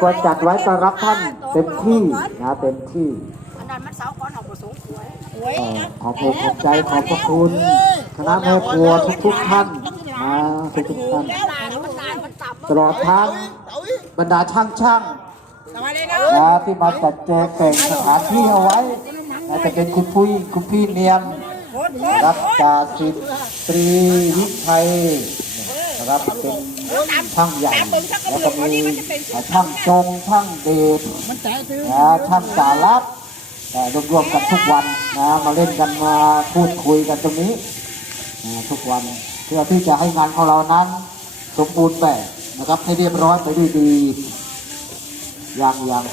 ควรจัดไว้ต้อนรับท่านเต็มที่นะเต็มที่อันนั้นมันเสาก่อนเอาบ่สูงควรเอ่อขอบคุณขอบใจขอบพระคุณคณะแม่ครัวทุกทุกๆท่านนะทุกทุกๆท่านตายมันตายมันตับตลอดทั้งบรรดาช่างช่างสวัสดีนะๆนะที่มาจัดแจงแต่งสถานที่เอาไว้นะจะเป็นคุณพี่คุณพี่เนียมนะครับจ่าสิบตรีวิชัยนะครับเป็น ช่างใหญ่แล้วก็มีช่างจงช่างเดชนะช่างสารัตแต่รวมๆกันทุกวันนะมาเล่นกันมาพูดคุยกันตรงนี้นะทุกวันเพื่อที่จะให้งานของเรานั้น สมบูรณ์แบบนะครับให้เรียบร้อยไปด้วยดีย่างย่าง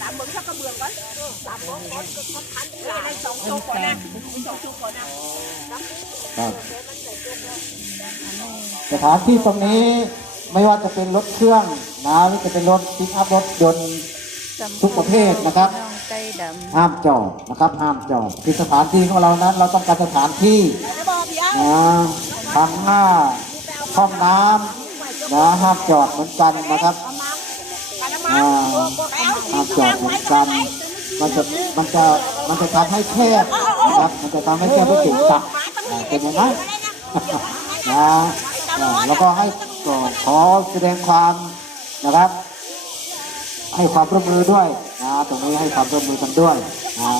สามเบิ่งสักกระเบื้องก่อนสามเบิ่งก่อนก็ทันหลายสองชุกก่อนนะสองชุกก่อนนะครับ สถานที่ตรงนี้ไม่ว่าจะเป็นรถเครื่องนะหรือจะเป็นรถปิกอัพรถยนต์ทุกประเภทนะครับใจดำห้ามจอดนะครับห้ามจอดคือสถานที่ของเรานั้น เราต้องการสถานที่จะบอกพี่เอานะทางหน้าห้องน้ำนะห้ามจอดเหมือนกันนะครับอันนั้นมาอ่าเอาห้ามจอดเหมือนกันมันจะมันจะมันจะทำให้แคบนะครับ มันจะทำให้แคบไม่ถึงตักอ่าเป็นอย่างนั้นนะอ่า แล้วก็ให้ก่อนขอแสดงความนะครับ ให้ความร่วมมือด้วยนะตรงนี้ให้ความร่วมมือกันด้วยนะ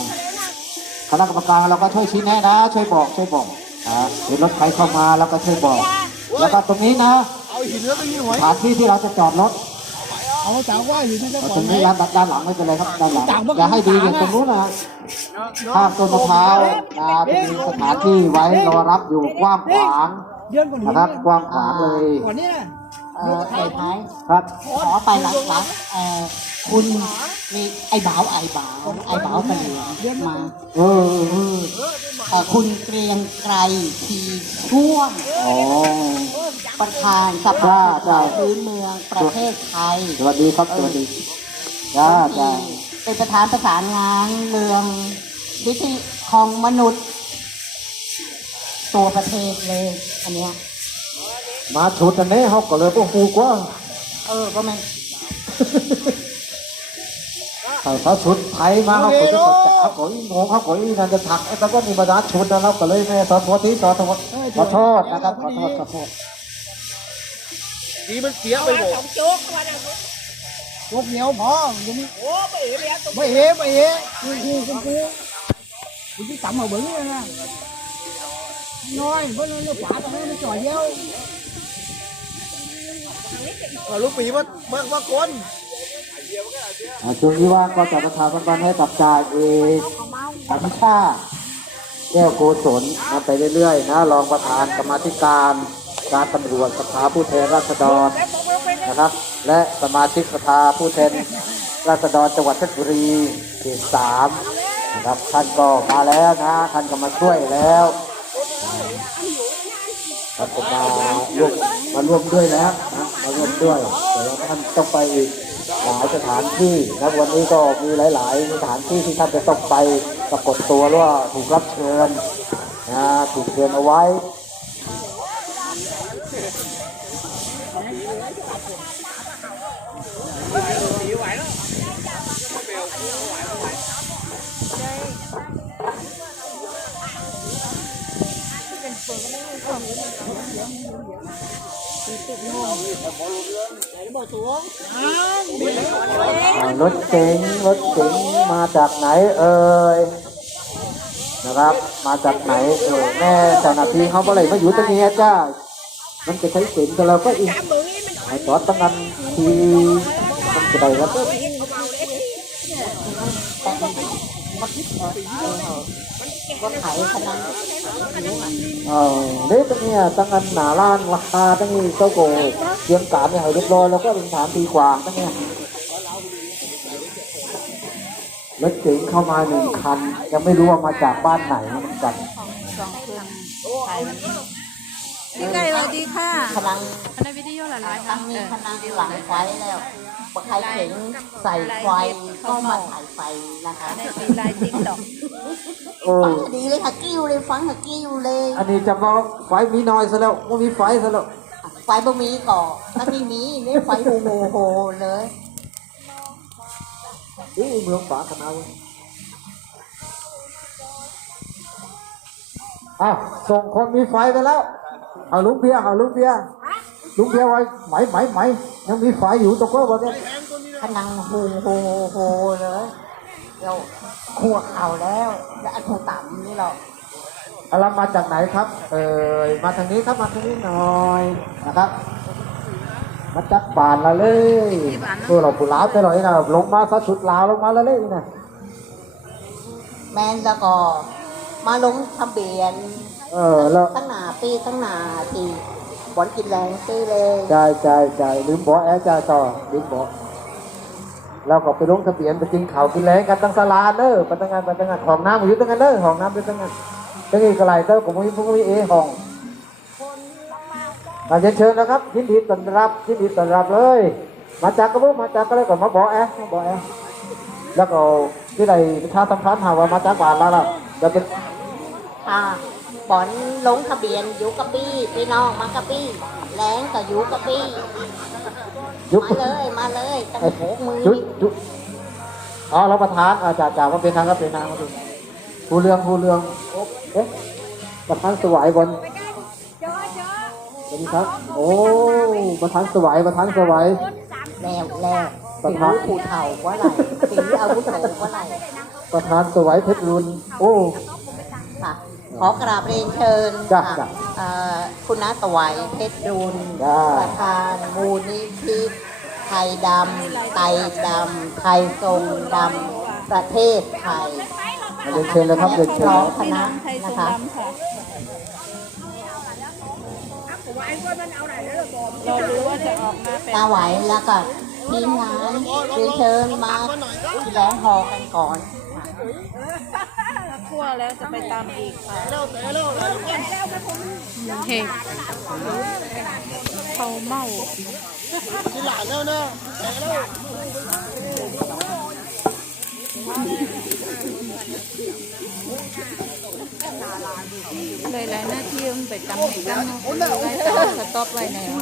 คณะกรรมการเราก็ช่วยชี้แนะนะ ช่วยบอกช่วยบอกนะเห็นรถใครเข้ามาเราก็ช่วยบอก แล้วก็ตรงนี้นะเอาหินแล้วไปยิงหอยสถานที่ที่เราจะจอดรถเอาจากว่าหินที่จะเอาปล่อตรยงไหมนี้ร้านด้านหลังไม่เป็นไรครับด้านหลังอย่าให้ดีอย่างตรงนู้นนะข้ามต้นมะพร้าวนะจะมีสถานที่ไว้รอรับอยู่กว้างขวาง เยื่อนก่อนหินนะครับกว้างขวางเลยก่อนนี้นะเอ่อไอ้ไม้ครับ ขอไปหลังๆเอ่อคุณมีไอ้บ่าวไอ้บ่าวไอ้บ่าวกระเหลียงมา เออเออเอ่อคุณเกรียงไกรทีช่วงอ๋อประธานสภาพื้นเมืองประเทศไทย สวัสดีครับสวัสดีจ้าจ้าเป็นประธานประสานงานเรื่องสิทธิของมนุษย์ ตัวประเทศเลย อันเนี้ยมาชุดอันนี้เขาก็เลยพวกฟูกว่าเออก็มันใส่เขาชุดไทยมาเขาก็จะสนใจเขาก็อีงงเขาก็อีนั่นจะถักไอ้ตะก็มีมาดาชุดนะเราก็เลยแม่สอนโทษทีสอนโทษขอโทษนะครับขอโทษขอโทษดีมันเสียไปหมดสองชุกวันนั้นยกเหนียวพอยังไม่โอ้ไม่เห็นแล้วตัวไม่เอ๋ไม่เอ๋กูกูกูกูกูที่ต่ำมาเบิ้งเลยนะ น้อยเพราะนั่นฝาตรงนั้นมันจ่อยเดียวลูกปีมาเมื่อว่าคนอ่าช่วงนี้ว่างก็จะประชาสัมพันธ์ให้กับจ่าเอกอภิชาติแก้วโกศลนะไปเรื่อยๆนะรองประธานกรรมาธิการการตำรวจสภาผู้แทนราษฎรนะครับ และสมาชิกสภาผู้แทนราษฎรจังหวัดเพชรบุรีเขตสามนะครับท่านก็มาแล้วนะ ท่านก็มาช่วยแล้ว ท่านก็มาร่วมมาร่วมด้วยแล้วนะมาร่วมด้วยแต่ว่าท่านต้องไปอีกหลายสถานที่นะวันนี้ก็มีหลาย ๆ สถานที่ที่ท่านจะต้องไปปรากฏตัวหรือว่าถูกรับเชิญนะถูกเชิญเอาไว้อ่า รถเก๋งรถเก๋งมาจากไหนเอ่ยนะครับ มาจากไหนเอ่ยแม่เจ้าหน้าที่เขาก็เลยมาอยู่ตรงนี้จ้ามันจะใช้เก๋งแต่เราก็อีกไอ้ตอนตั้งนันทีมันจะได้ครับ ก็ขายขนาดเออเด็กตรงเนี่ยตั้งอันหนาล้านราคาตั้งนี้เจ้าโกเตรียมการเนี่ยเรียบร้อยแล้วก็เป็นฐานตีกวางตั้งเนี่ยรถเก๋งเข้ามาหนึ่งคัน ยังไม่รู้ว่ามาจากบ้านไหนเหมือนกัน พี่ไก่สวัสดีค่ะพลังในวิดีโอหลายๆตั้งมีพลังหลังไฟแล้วพอใครเข็งใส่ไฟก็มาถ่ายไฟนะคะในปีไลน์ติ๊กต็อกโอ้ฟังดีเลยค่ะกิ้วเลยฟังค่ะกิ้วเลย อันนี้จะบอกไฟมีน้อยซะแล้วว่ามีไฟซะแล้วฟไฟบ่มีก่อถ้าไม่มีนี่ไฟโหโหโหเลยอู้เมืองฝาขนาวอ้าวส่งคนมีไฟไปแล้ว เอาลุงเบียร์เอาลุงเบียร์ลุงเบียร์ไว้ไหมไหมไหมยังมีไฟอยู่ตรงก็วันนี้พนังโหโหโหเลยเดี๋ยวขัวเข่าแล้ว แล้วอันโทต่ำนี่หรอกเอาเรามาจากไหนครับ เอ่ยมาทางนี้ครับมาทางนี้หน่อยนะครับมาจากบานละเลยตัวเราผู้ลาวไปหน่อยนะลงมาซะชุดลาวลงมาละเลยนะแมนแล้วก็ มาลงทะเบียนเออแล้วตั้งหนาปีตั้งหนาทีบอลกินแรงซื้อเลยจ่ายจ่ายจ่ายลืมบอกแอร์จ่ายต่อลืมบอกเราก็ไปลงทะเบียนไปกินข้าวกินแรงกันตั้งสลาเด้อไปตั้งงานไปตั้งงานของน้ำอยู่ตั้งงานเด้อของน้ำอยู่ตั้งงานตั้งอีกไรเด้อผมมีพวกมีเอห้องมาเชิญเชิญนะครับยินดีต้อนรับยินดีต้อนรับเลย มาจากกระบุมาจากก็เลยก่อนมาบอกแอร์มาบอกแอร์แล้วก็ที่ใดประชาสัมพันธ์หาว่ามาจากบ้านเราล่ะจะเป็น ค่ะบอลลงทะเบียนอยู่กับปี้พี่น้องมากระปี้แรงก็อยู่กับปี้ยุคมาเลยมาเลยตั้งโขกมือจุดจุดอ๋อเราประธานอาจารย์จ่าว่าเป็นทางก็เป็นทางก็เป็นผู้เรื่องผู้เรื่องเอ๊ะประธานสวายบนสวัสดีครับ โอ้ประธานสวายประธานสวายแล้วแล้วประสีธานผู้เฒ่าว่าไรสีอาวุโสว่าไรประธานสวายเพชรรุนโอ้ค่ะ ขอกราบเรียนเชิญจ้ะค่ะจ้ะเอ่อคุณน้าตวัยเพชรดุลจ้ะ ประธานมูลนิธิไทยดำไทยดำไทยทรงดำประเทศไทยเรียนเชิญเลยครับเรียนเชิญร้องครับคณะนะคะเรารู้ว่าจะออกมาเป็นตาไหวแล้วก็ทีมงานเรียนเชิญมาที่แรงฮอกันก่อนค่ะ คั่วแล้วจะไปตามอีกค่ะเฮ้เขาเมาเลยหลายหน้าที่มันไปจำอีกแล้วเนาะเลยต้องสต็อปไว้แล้ว